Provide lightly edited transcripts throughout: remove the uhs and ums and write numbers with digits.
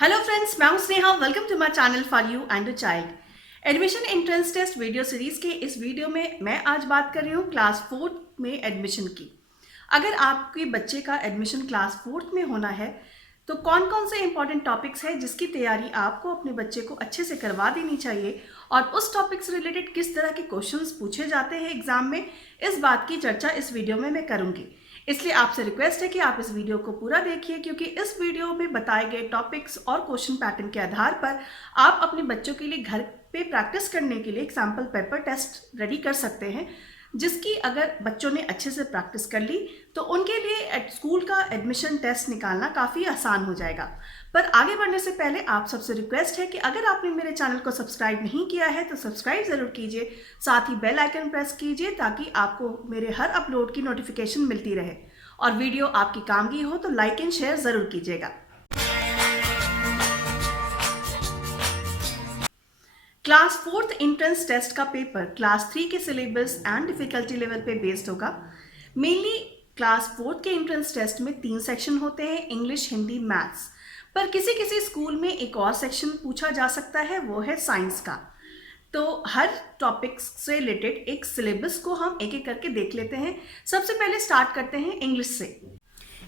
Hello friends, मैं हूं Sneha. Welcome to my channel for you and a child. Admission entrance test video series के इस video में मैं आज बात कर रही हूं क्लास 4 में एडमिशन की। अगर आपके बच्चे का एडमिशन क्लास 4 में होना है तो कौन कौन से इंपॉर्टेंट टॉपिक्स हैं जिसकी तैयारी आपको अपने बच्चे को अच्छे से करवा देनी चाहिए और उस टॉपिक से रिलेटेड किस तरह के क्वेश्चंस पूछे जाते हैं एग्जाम में, इस बात की चर्चा इस वीडियो में मैं करूंगी। इसलिए आपसे रिक्वेस्ट है कि आप इस वीडियो को पूरा देखिए, क्योंकि इस वीडियो में बताए गए टॉपिक्स और क्वेश्चन पैटर्न के आधार पर आप अपने बच्चों के लिए घर पे प्रैक्टिस करने के लिए एक सैम्पल पेपर टेस्ट रेडी कर सकते हैं, जिसकी अगर बच्चों ने अच्छे से प्रैक्टिस कर ली तो उनके लिए स्कूल का एडमिशन टेस्ट निकालना काफ़ी आसान हो जाएगा। पर आगे बढ़ने से पहले आप सबसे रिक्वेस्ट है कि अगर आपने मेरे चैनल को सब्सक्राइब नहीं किया है तो सब्सक्राइब ज़रूर कीजिए, साथ ही बेल आइकन प्रेस कीजिए ताकि आपको मेरे हर अपलोड की नोटिफिकेशन मिलती रहे। और वीडियो आपकी काम की हो तो लाइक एंड शेयर ज़रूर कीजिएगा। क्लास 4th एंट्रेंस टेस्ट का पेपर क्लास 3 के सिलेबस एंड डिफिकल्टी लेवल पे बेस्ड होगा। मेनली क्लास 4th के एंट्रेंस टेस्ट में 3 सेक्शन होते हैं, इंग्लिश, हिंदी, मैथ्स। पर किसी किसी स्कूल में एक और सेक्शन पूछा जा सकता है, वो है साइंस का। तो हर टॉपिक से रिलेटेड एक सिलेबस को हम एक एक करके देख लेते हैं। सबसे पहले स्टार्ट करते हैं इंग्लिश से।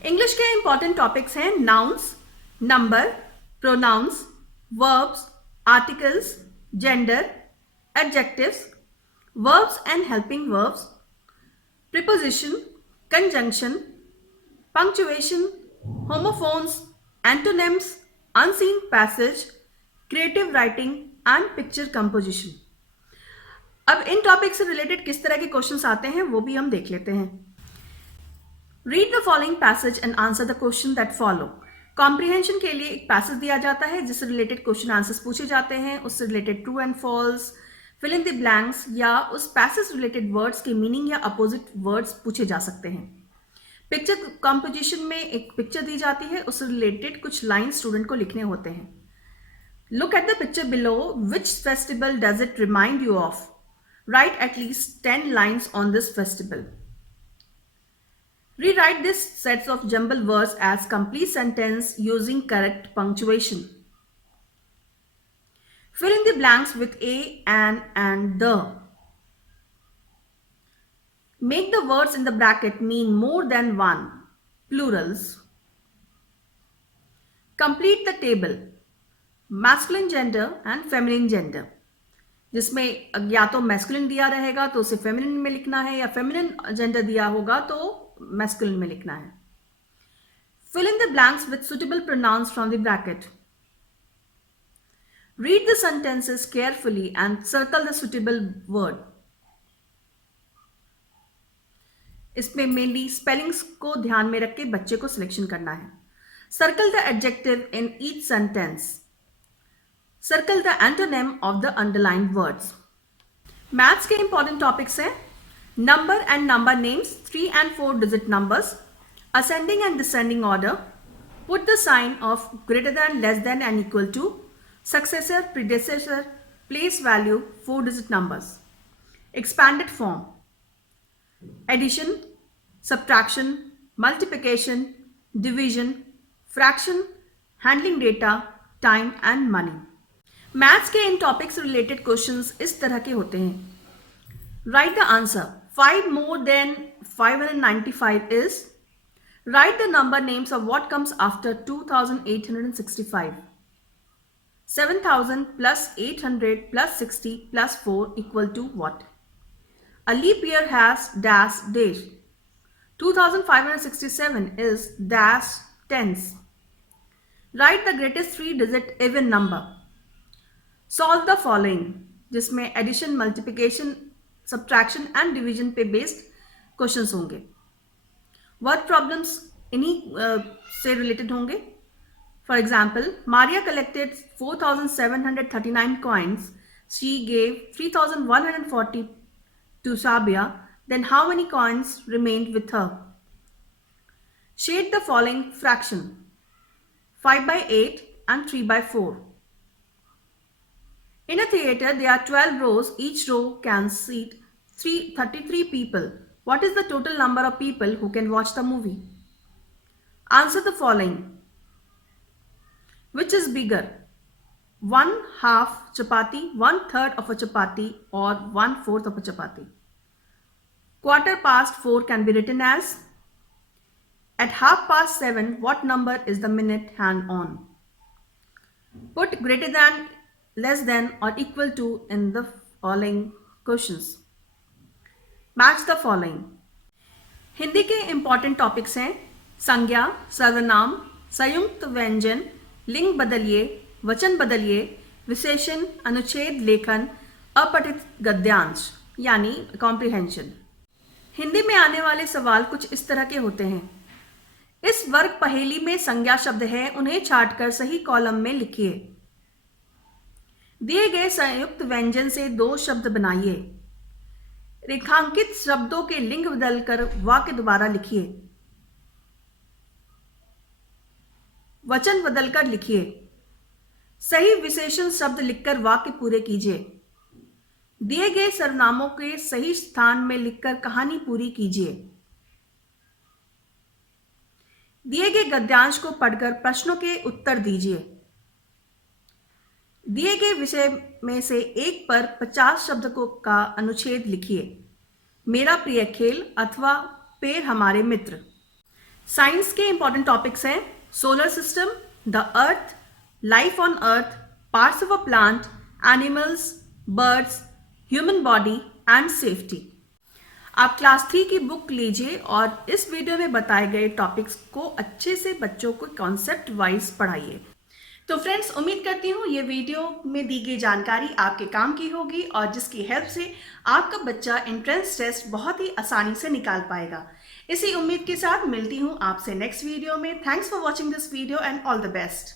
इंग्लिश के इंपॉर्टेंट टॉपिक्स हैं nouns, number, pronouns, verbs, articles, gender, adjectives, verbs and helping verbs, preposition, conjunction, punctuation, homophones, antonyms, unseen passage, creative writing and picture composition। अब इन टॉपिक से रिलेटेड किस तरह के क्वेश्चंस आते हैं वो भी हम देख लेते हैं। Read the following passage and answer the question that follow. Comprehension के लिए एक पैसेज दिया जाता है जिससे रिलेटेड क्वेश्चन आंसर्स पूछे जाते हैं, उससे related true and false, fill in the blanks या उस पैसेज रिलेटेड वर्ड्स के मीनिंग या अपोजिट वर्ड्स पूछे जा सकते हैं। पिक्चर कंपोजिशन में एक पिक्चर दी जाती है, उससे रिलेटेड कुछ लाइन्स स्टूडेंट को लिखने होते हैं। Look at the picture below, which festival does it remind you of? Right at least 10 lines on this festival. Rewrite these sets of jumbled words as complete sentence using correct punctuation. Fill in the blanks with a, and the. Make the words in the bracket mean more than one, plurals. Complete the table, masculine gender and feminine gender. जिसमें या तो masculine दिया रहेगा तो उसे feminine में लिखना है, या फेमिनिन जेंडर दिया होगा तो मैस्कुलिन में लिखना है। Fill in the blanks with suitable pronouns from the bracket. Read the sentences carefully and circle the suitable word. इसमें मेनली स्पेलिंग्स को ध्यान में रख के बच्चे को सिलेक्शन करना है। Circle the adjective in each sentence. Circle the antonym of the underlined words. Maths के इंपॉर्टेंट टॉपिक्स हैं number and number names, 3 and 4 digit numbers, ascending and descending order, put the sign of greater than, less than and equal to, successor, predecessor, place value, 4 digit numbers, expanded form, addition, subtraction, multiplication, division, fraction, handling data, time and money। Maths के इन topics से related questions इस तरह के होते हैं। Right the answer, 5 more than 595 is, write the number names of what comes after 2865, 7000 plus 800 plus 60 plus 4 equal to what? A leap year has dash dash, 2567 is dash tens। Write the greatest 3 digit even number। Solve the following, जिसमें addition, multiplication, subtraction and division पे based questions होंगे। Word problems इन्हीं से related होंगे। For example, Maria collected 4739 coins, she gave 3140 to Sabia, then how many coins remained with her? Shade the following fraction, 5/8 and 3/4। In a theater, there are 12 rows. Each row can seat 33 people. What is the total number of people who can watch the movie? Answer the following. Which is bigger? 1/2 chapati, 1/3 of a chapati, or 1/4 of a chapati? 4:15 can be written as, at 7:30, what number is the minute hand on? Put greater than, less than, or equal to in the following questions. Match the following. Hindi के important topics हैं संज्ञा, सर्वनाम, संयुक्त व्यंजन, लिंग बदलिए, वचन बदलिए, विशेषण, अनुच्छेद, लेखन, अपठित गद्यांश यानी कॉम्प्रिहेंशन। हिंदी में आने वाले सवाल कुछ इस तरह के होते हैं। इस वर्ग पहेली में संज्ञा शब्द है, उन्हें छांटकर सही कॉलम में लिखिए। दिए गए संयुक्त व्यंजन से 2 शब्द बनाइए। रेखांकित शब्दों के लिंग बदलकर वाक्य दोबारा लिखिए। वचन बदलकर लिखिए। सही विशेषण शब्द लिखकर वाक्य पूरे कीजिए। दिए गए सर्वनामों के सही स्थान में लिखकर कहानी पूरी कीजिए। दिए गए गद्यांश को पढ़कर प्रश्नों के उत्तर दीजिए। दिए गए विषय में से एक पर 50 शब्दों का अनुच्छेद लिखिए। मेरा प्रिय खेल अथवा पेड़ हमारे मित्र। साइंस के इंपॉर्टेंट टॉपिक्स हैं solar system, the earth, life on earth, parts of a plant, animals, birds, human body and safety. आप क्लास 3 की बुक लीजिए और इस वीडियो में बताए गए टॉपिक्स को अच्छे से बच्चों को कॉन्सेप्ट वाइज पढ़ाइए। तो फ्रेंड्स, उम्मीद करती हूँ ये वीडियो में दी गई जानकारी आपके काम की होगी और जिसकी हेल्प से आपका बच्चा एंट्रेंस टेस्ट बहुत ही आसानी से निकाल पाएगा। इसी उम्मीद के साथ मिलती हूँ आपसे नेक्स्ट वीडियो में। Thanks for watching this video and all the best.